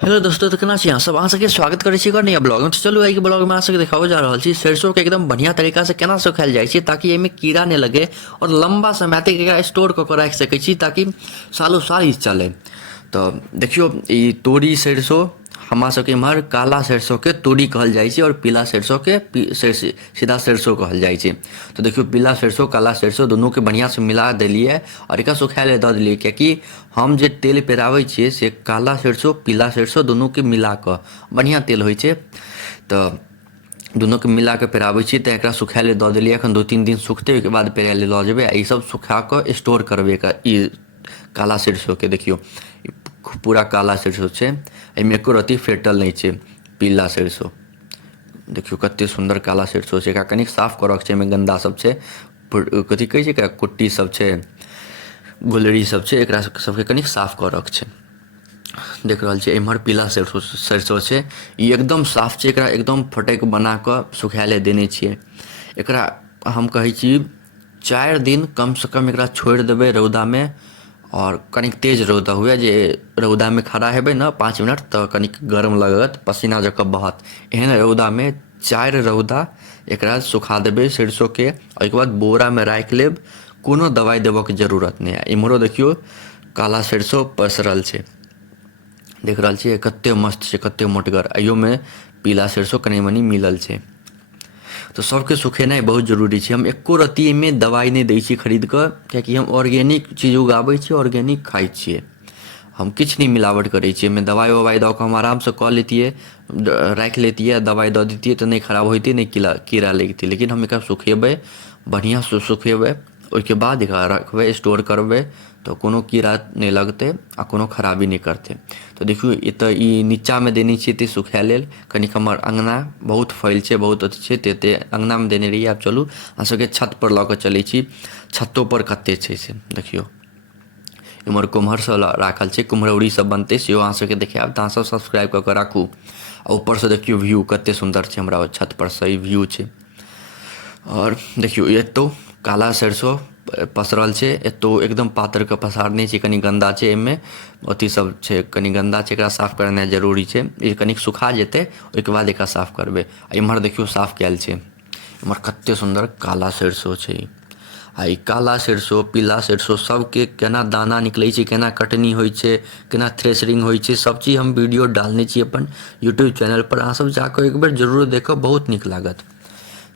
Hello दोस्तों, तो केना छी अहाँ सब? अहाँ सबके स्वागत करै छी नया ब्लॉग में। तो चलू आइ के ब्लॉग में अहाँ सबके देखाबऽ जा रहल छी सरसों के एकदम बढ़िया तरीका से केना सुखायल जाइ छै ताकि एहिमे कीड़ा नहीं लगे और लंबा समय तक एकरा स्टोर कऽ के राखि सकै छी ताकि सालों साल ई चले। तो देखियो ई तोरी सरसों हमरा सबके इम्हर काला सरसों के तोरी कहल जाइ छै और पीला सरसों के सीधा सरसों कहल जाइ छै। तो देखियो पीला सरसों काला सरसों दुनू के बढ़िया से मिला देलिए और एकरा सुखाय ले दऽ देलिए, कियाकि हम जे तेल पेराबै छियै से काला सरसों पीला सरसों दुनू के मिला कऽ बढ़िया तेल होइ छै। तो दुनू के मिला के पेराबै छियै तऽ एकरा सुखाय ले दऽ देलिए। एखन 2-3 दिन सुखतै, ओहिके बाद पेराय ले लऽ जेबै आ ई सब सुखा कऽ स्टोर करबै। ई काला सरसों के देखियो पूरा काला सरसों छै, एहिमे एको रत्ती फेटल नहीं छै। पीला सरसों देखियो कते सुंदर काला सरसों छै। एकरा कनी साफ करऽ के छै, एहिमे गंदा सब छै, कथी कहै छै एकरा, कुट्टी सब छै, गुलरी सब छै, एकरा सबके कनी साफ करऽ के छै। देख रहल छियै एम्हर पीला सरसों छै, ई एकदम साफ छै। एकरा एकदम फटक बना कऽ सुखाय ले देने छियै। एकरा हम कहै छी 4 दिन कम से कम एकरा छोड़ि देबै रौदा में, और कनिक तेज रौदा हुए जे रौदा में खड़ा हेबै ना 5 मिनट तऽ कनिक गरम लगत, पसीना जकाँ बहत। एहन रौदा में 4 रौदा एकरा सुखा देबै सरसों के, ओहिके बाद बोरा में राखि लेब। कोनो दवाई देबऽ के जरूरत नहीं है। इम्हरो देखियो काला सरसों पसरल छै, देख रहल छियै कते मस्त छै, कते मोटगर। अइयो में पीला सरसों कनी मनी मिलल छै। तो सबके सुखेनाइ बहुत जरूरी छै। हम एको रत्ती एहिमे दवाई नहीं दै छी खरीद कऽ, कियाकि हम ऑर्गेनिक चीज उगाबै छी, ऑर्गेनिक खाइ छियै। हम किछु नहीं मिलावट करै छियै। एहिमे दवाई ववाई दऽ कऽ हम आरामसँ कऽ लेतियै, राखि लेतियै, दवाई दऽ देतियै तऽ नहीं खराब होइतै नहीं कीड़ा लगितै। लेकिन हम एकरा सुखेबै, बढ़िया से सुखेबै, ओहिके बाद एकरा रखबै, स्टोर करबै तो कोनो कीड़ा नहीं लगतै आ कोनो खराबी नहीं करतै। तो देखियो एतऽ ई नीचा में देने छियै एते सुखाय लेल। कनिक हमर अंगना बहुत फैल छै, बहुत अथी छै, तऽ एते अंगना में देने रहियै। आब चलू अहाँ सबके छत पर लऽ कऽ चलै छी। छतो पर कते छै से देखियो। इम्हर कुम्हर सब राखल छै, कुम्हरौरी सब बनतै, सेहो अहाँ सबके देखायब, तऽ अहाँ सब सब्सक्राइब कऽ के राखू। आ ऊपर से देखियो व्यू कते सुंदर छै, हमरा छत पर से ई व्यू छै। और देखियो एतौ काला सरसों पसरल छै, एतौ एकदम पातर के पसारने छै, कनी गंदा छै। एहिमे अथी सब छै, कनी गंदा छै, एकरा साफ करनाइ जरूरी छै। ई कनिक सुखा जेतै, ओहिके बाद एकरा साफ करबै। आ इम्हर देखियो साफ कयल छै, इम्हर कते सुंदर काला सरसों छै। आ ई काला सरसों पीला सरसों सबके केना दाना निकलै छै, केना कटनी होइ छै, केना थ्रेसरिंग होइ छै, सब चीज हम वीडियो डालने छी अपन यूट्यूब चैनल पर। अहाँ सब जाकऽ एक बेर जरूर देखब, बहुत नीक लागत।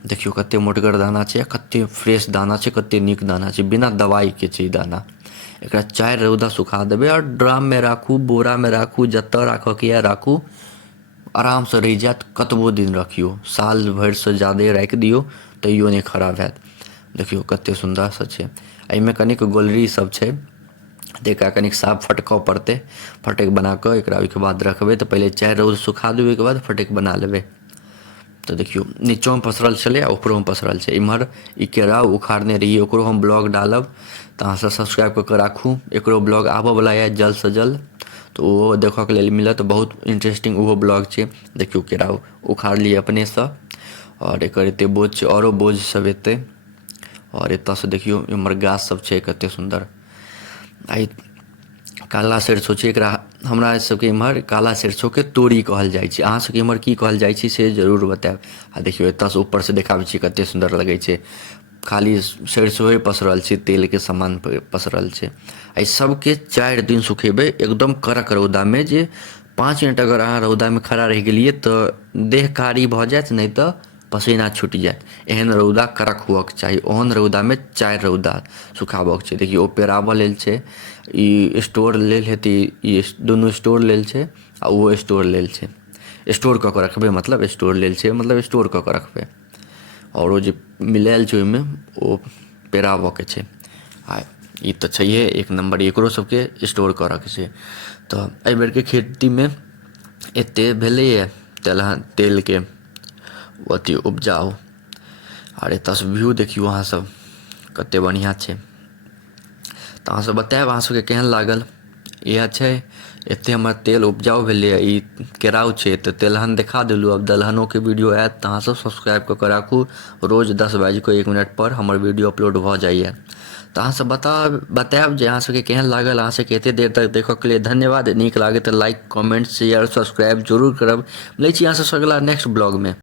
देखियो कते मोटगर दाना छै, कते फ्रेश दाना छै, कते नीक दाना छै, बिना दवाई के छै ई दाना। एकरा 4 रौदा सुखा देबै और ड्राम में राखू, बोरा में राखू, जतऽ राखऽ के ये राखू, आराम से रहि जायत। कतबो दिन रखियो, साल भरि से ज्यादा राखि दियौ तैयो नहीं खराब हैत। देखियो कते सुंदर से छै। एहिमे कनिक गोलरी सब छै, तऽ एकरा कनिक साफ फटकऽ पड़तै। फटक बना कऽ एकरा ओहिके बाद रखबै, तऽ पहिले 4 रौद सुखा देबै, ओहिके बाद फटक बना लेबै। तो देखियो नीचों में पसरल छलै, ऊपरों में पसरल छै। इम्हर ई केराव उखाड़ने रहियै, ओकरो हम ब्लॉग डालब, तऽ अहाँ सब सब्सक्राइब कऽ के राखू। एकरो ब्लॉग आबऽ वाला है जल्द से जल्द, तो ओहो देखऽ के लेल मिलत। बहुत इंटरेस्टिंग ओहो ब्लॉग छै। देखियो केराव उखाड़ लिए अपने से, और एकर एते बोझ छै, औरो बोझ सब एतै। और एतऽ से देखियो इम्हर गाछ सब छै कते सुंदर। आ काला सरसों छै, एकरा हमरा सबके इम्हर काला सरसों के तोरी कहल जाइ छै। अहाँ सबके इम्हर की कहल जाइ छै से जरूर बतायब। आ देखियो एतऽ से ऊपर से देखाबै छी कते सुंदर लगै छै। खाली सरसों पसरल छै, तेल के सामान पसरल छै। एहि सबके 4 दिन सुखेबै एकदम कड़क रौदा में, जे 5 मिनट अगर अहाँ रौदा में खड़ा रहि गेलियै तऽ देह कारी भऽ जायत, नहीं तऽ पसीना छूटि जायत। एहन रौदा कड़क हुअ के चाही। ओहन रौदा में 4 रौदा सुखाबऽ के छै। देखियो ओ पेराबऽ लेल छै, ई स्टोर लेल हेतै, ई दुनू स्टोर लेल छै, आ ओहो स्टोर लेल छै। स्टोर कऽ के रखबै मतलब स्टोर लेल छै, मतलब स्टोर कऽ के रखबै। और ओ जे मिलायल छै ओहिमे ओ पेराबऽ के छै। आ ई तऽ छैहे एक नंबर, एकरो सबके स्टोर करऽ के छै। तऽ एहि बेर के खेती में एते भेलैए तेलहन तेल के अथी उपजाऊ। और एतऽ से व्यू देखियो अहाँ सब कते बढ़िया छै। तऽ अहाँ सब बतायब अहाँ सबके केहन लागल। इएह छै, एते हमर तेल उपजाऊ भेलैए। ई केराव छै तऽ तेलहन देखा देलहुँ। अब दलहनों के वीडियो आयत तऽ अहाँ सब सब्सक्राइब कऽ के राखू। रोज 10 बाजि कऽ 1 मिनट पर हमर वीडियो अपलोड भऽ जाइए। तो अहाँ सब बतायब जे अहाँ सबके केहन लागल। अहाँ सबके एते देर तक देखो के लिए धन्यवाद। नीक लागे तो लाइक कमेंट शेयर सब्सक्राइब जरूर करब। मिलै छी अहाँ सबसँ अगला नेक्स्ट ब्लॉग में।